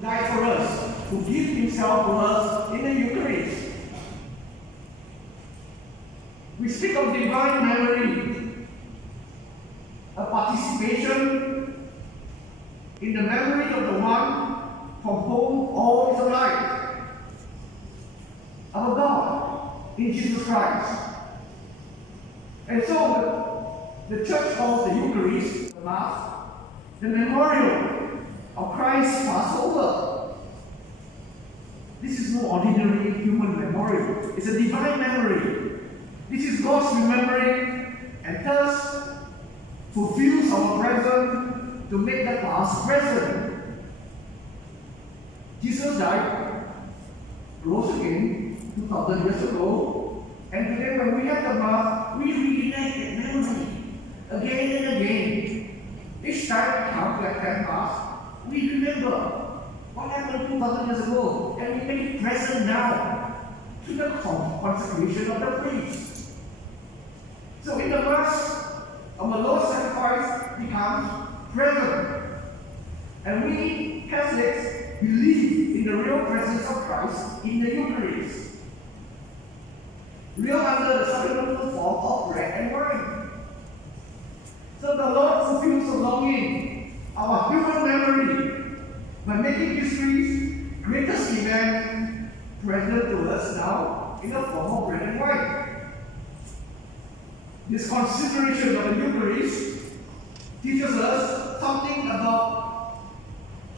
died for us, who gave himself to us in the Eucharist. We speak of divine memory, a participation in the memory of the one from whom all is alive, our God in Jesus Christ. And so the church calls the Eucharist, the Mass, the memorial of Christ's Passover. This is no ordinary human memorial. It's a divine memory. This is God's remembering and thus fulfills our present to make the past present. Jesus died, rose again 2,000 years ago, and today when we have the Mass, we reenact that memory again and again. Each time we come to that Mass, we remember what happened 2,000 years ago, and we make it present now to the consecration of the priest. So in the Mass, our Lord's sacrifice becomes present. And we Catholics believe in the real presence of Christ in the Eucharist. Real under the sacramental form of bread and wine. So the Lord fulfills the longing, our human memory, by making history's greatest event present to us now in the form of bread and wine. This consideration of the Eucharist teaches us something about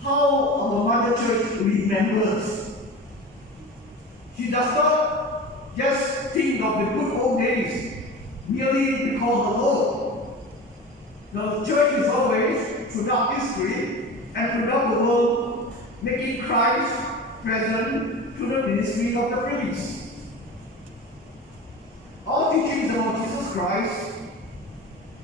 how our Mother Church remembers. She does not just think of the good old days merely because of the Lord. The Church is always, throughout history and throughout the world, making Christ present through the ministry of the priest. All teachings about Jesus Christ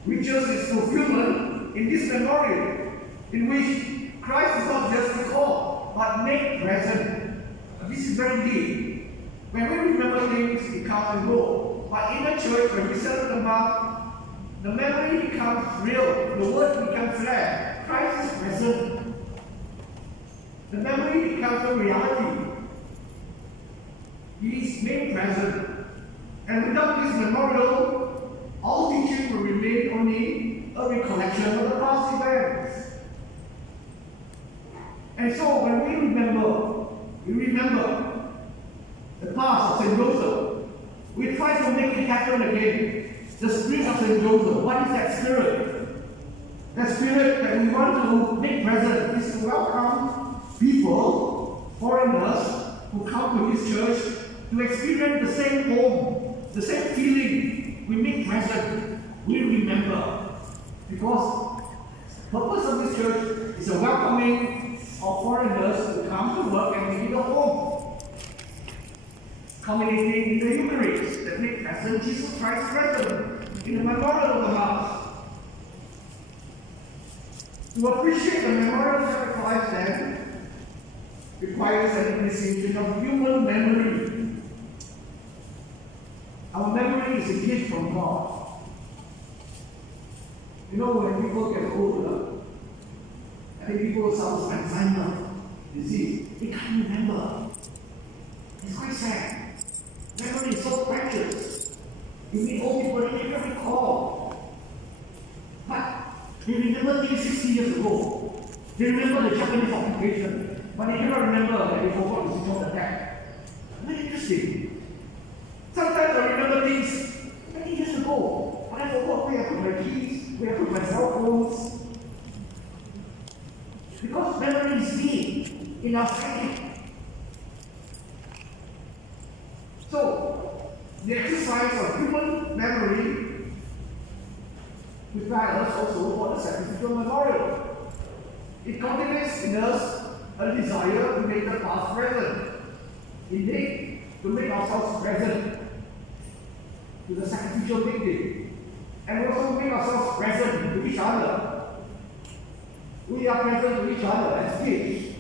reaches its fulfillment in this memorial, in which Christ is not just recalled, but made present. This is very deep. When we remember things, it comes and goes. But in the church, when we celebrate the Mass, the memory becomes real, the word becomes flesh. Christ is present. The memory becomes a reality. He is made present. And without this memorial, all teaching will remain only a recollection of the past events. And so when we remember the past of St. Joseph, we try to make it happen again. The spirit of St. Joseph, what is that spirit? That spirit that we want to make present is to welcome people, foreigners, who come to this church to experience the same home, the same feeling. We make present, we remember. Because the purpose of this church is a welcoming of foreigners who come to work and make it a home. Culminating in the Eucharist that make present Jesus Christ present in the memorial of the Mass. To appreciate the memorial sacrifice then requires an initiation of human memory. Our memory is a gift from God. You know, when people get older, I think people suffer from Alzheimer's disease. They can't remember. It's quite sad. Memory is so precious. You meet old people, they never recall. But they remember things 60 years ago. They remember the Japanese occupation, but they cannot remember that they forgot the Sichuan attack. Very interesting. Sometimes I remember things 20 years ago, but I forgot where I put my keys, where I put my cell phones. Because memory is deep in our psyche. So, the exercise of human memory prepares us also for the sacrificial memorial. It cultivates in us a desire to make the past present. Indeed, to make ourselves present to the sacrificial victim. And also make ourselves present to each other. We are present to each other as gifts.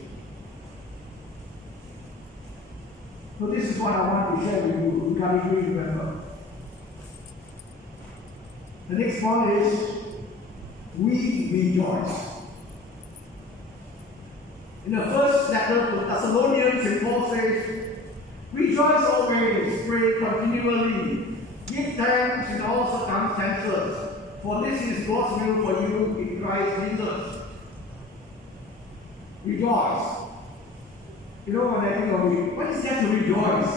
So this is what I want to share with you regarding you remember. The next point is we rejoice. In the first letter to Thessalonians, St. Paul says, rejoice always, pray continually, give thanks in all circumstances, for this is God's will for you in Christ Jesus. Rejoice. You know what I think of it? What is there to rejoice?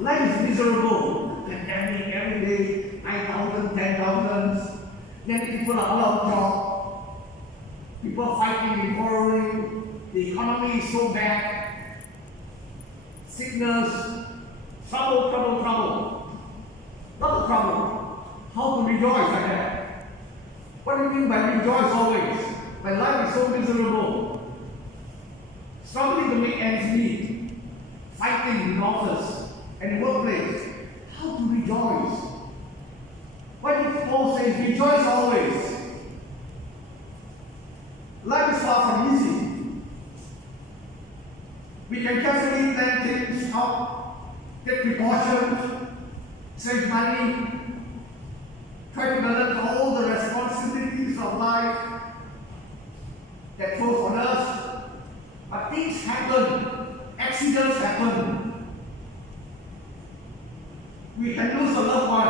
Life is miserable. Pandemic every day, 9,000, 10,000. Many people are out of job. People fighting and quarreling. The economy is so bad. Sickness, trouble. Not the trouble. How to rejoice like that? What do you mean by rejoice always? My life is so miserable. Struggling to make ends meet. Fighting in office and workplace. How to rejoice? Why did Paul say rejoice always? Life is far from easy. We can carefully plan things out, take precautions, save money, try to balance all the responsibilities of life that falls on us. But things happen, accidents happen. We can lose a loved one.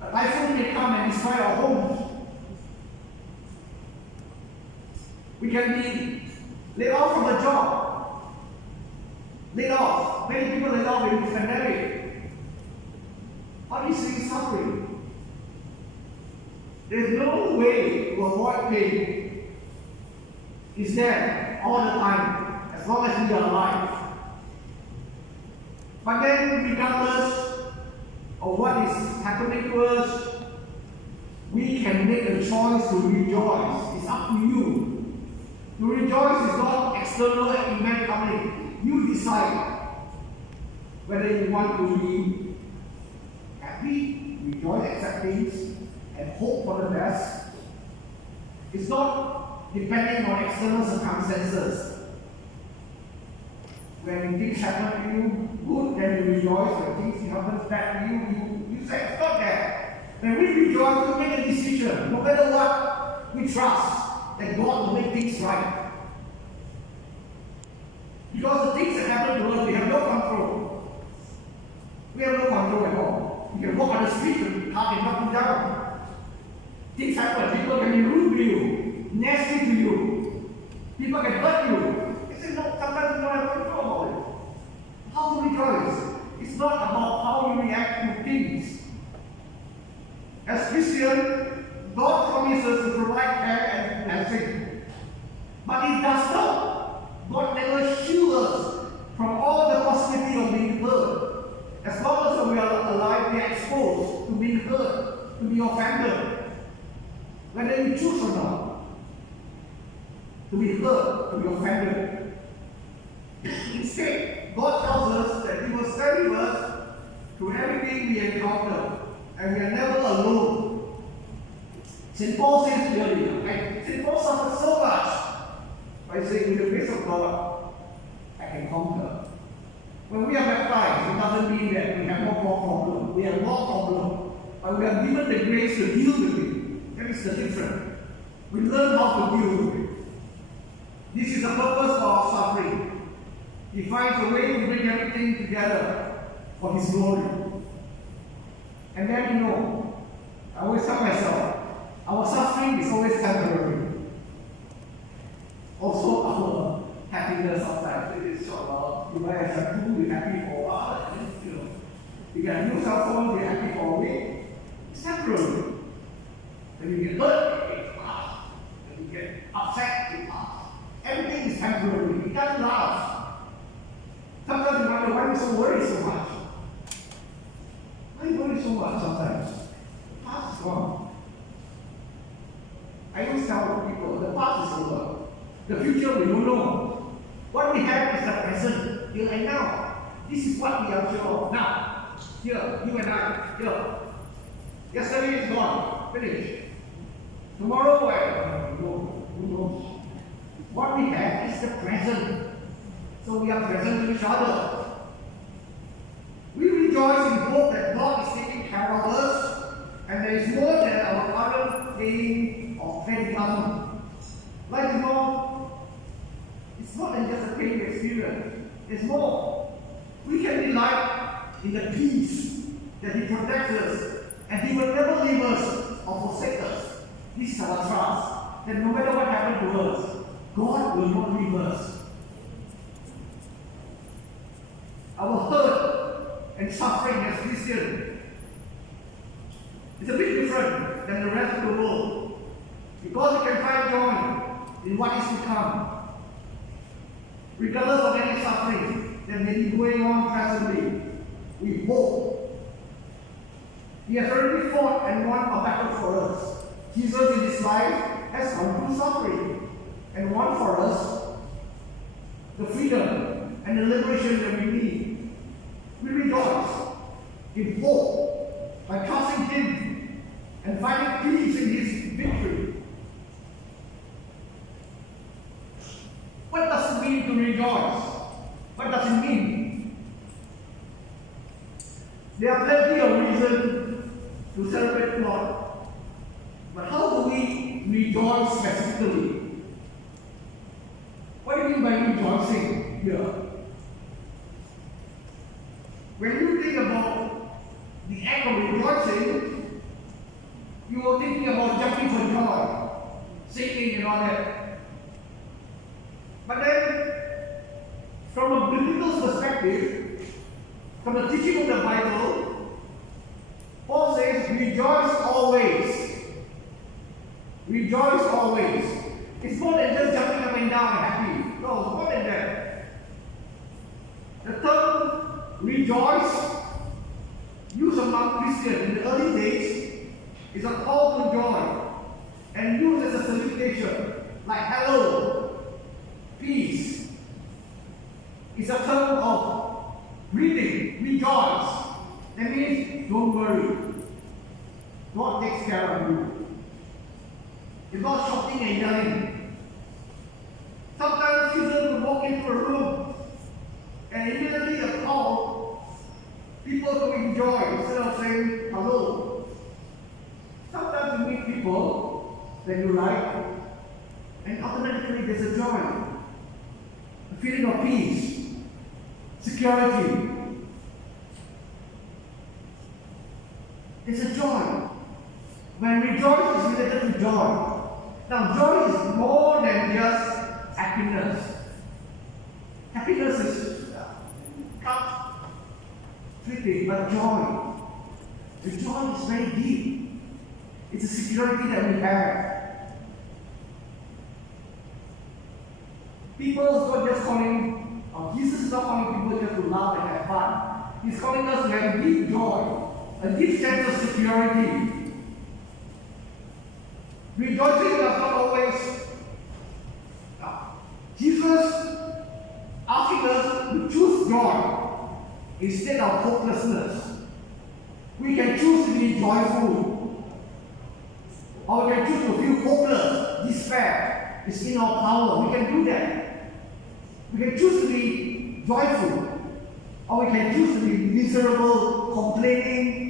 A typhoon may come and destroy our homes. We can be laid off from a job. Laid off. Many people laid off in this pandemic. Are you seeing suffering? There's no way to avoid pain. It's there all the time, as long as we are alive. But then, regardless of what is happening to us, we can make a choice to rejoice. It's up to you. To rejoice is not external event coming. You decide whether you want to be happy, rejoice, accept things, and hope for the best. It's not depending on external circumstances. When things happen to you, good, then you rejoice. When things happen bad to you, you say, it's not that. When we rejoice, we make a decision. No matter what, we trust that God will make things right. Because the things that happen to us, we have no control. We have no control at all. You can walk on the street and the car can knock you down. Things happen. People can be rude to you, nasty to you. People can hurt you. You say, no, sometimes you don't have control about it. How to rejoice? It's not about how you react to things. As Christians, God promises to provide care and blessing. But it does not. God never shields us from all the possibility of being hurt. As long as we are alive, we are exposed to being hurt, to be offended. Whether you choose or not, to be hurt, to be offended. Instead, God tells us that He will stay with us through everything we encounter, and we are never alone. St. Paul says clearly, okay? St. Paul suffered so much by saying, with the grace of God, I can conquer. When we are baptized, it doesn't mean that we have no more problem. We have more problem, but we are given the grace to deal with it. That is the difference. We learn how to deal with it. This is the purpose of our suffering. He finds a way to bring everything together for His glory. And then I always tell myself, our suffering is always temporary. Also, our happiness sometimes it is short. You buy a shampoo, you're happy for a while, and then, you get a new cell phone, you're happy for a week. It's temporary. When you get hurt, it passes. When you get upset, it passes. Everything is temporary. It doesn't last. Sometimes you wonder why we so worried so much. Why you worry so much sometimes? The past is gone. I always tell people, the past is over. The future we don't know. What we have is the present, here and now. This is what we are sure of now. Here, you and I, here. Yesterday is gone, finished. Tomorrow, who knows? What we have is the present. So we are present to each other. We rejoice in hope that God is taking care of us, and there is more than our current pain of credit. Life is not It's more than just a pain experience. There's more. We can delight in the peace that He protects us, and He will never leave us or forsake us. This is our trust, that no matter what happens to us, God will not leave us. Our hurt and suffering as Christians is a bit different than the rest of the world, because we can find joy in what is to come. Regardless of any suffering that may be going on presently, we hope. He has already fought and won a battle for us. Jesus in His life has gone through suffering and won for us the freedom and the liberation that we need. We rejoice in hope by trusting Him and finding peace in His victory. What does it mean to rejoice? What does it mean? There are plenty of reasons to celebrate God. But how do we rejoice specifically? What do you mean by rejoicing here? When you think about the act of rejoicing, you are thinking about jumping for joy, singing and all that. But then, from a biblical perspective, from the teaching of the Bible, Paul says, rejoice always. Rejoice always. It's more than just jumping up and down and happy. No, it's more than that. The term rejoice, used among Christians in the early days, is a call to joy and used as a salutation, like hello, peace. It's a term of greeting, rejoice. That means don't worry. God takes care of you. It's not shouting and yelling. Sometimes children will walk into a room and immediately a call, people to enjoy instead of saying hello. Sometimes you meet people that you like, and automatically there's a joy, a feeling of peace, security. There's a joy. When rejoice is related to joy. Now, joy is more than just happiness. Happiness is fleeting, but joy. The joy is very deep. It's a security that we have. People are not just calling, Jesus is not calling people just to laugh and have fun. He's calling us to have deep joy, a deep sense of security. Rejoicing does not always. Jesus asking us to choose joy instead of hopelessness. We can choose to be joyful, or we can choose to feel hopeless, despair. It's in our power. We can do that. We can choose to be joyful, or we can choose to be miserable, complaining,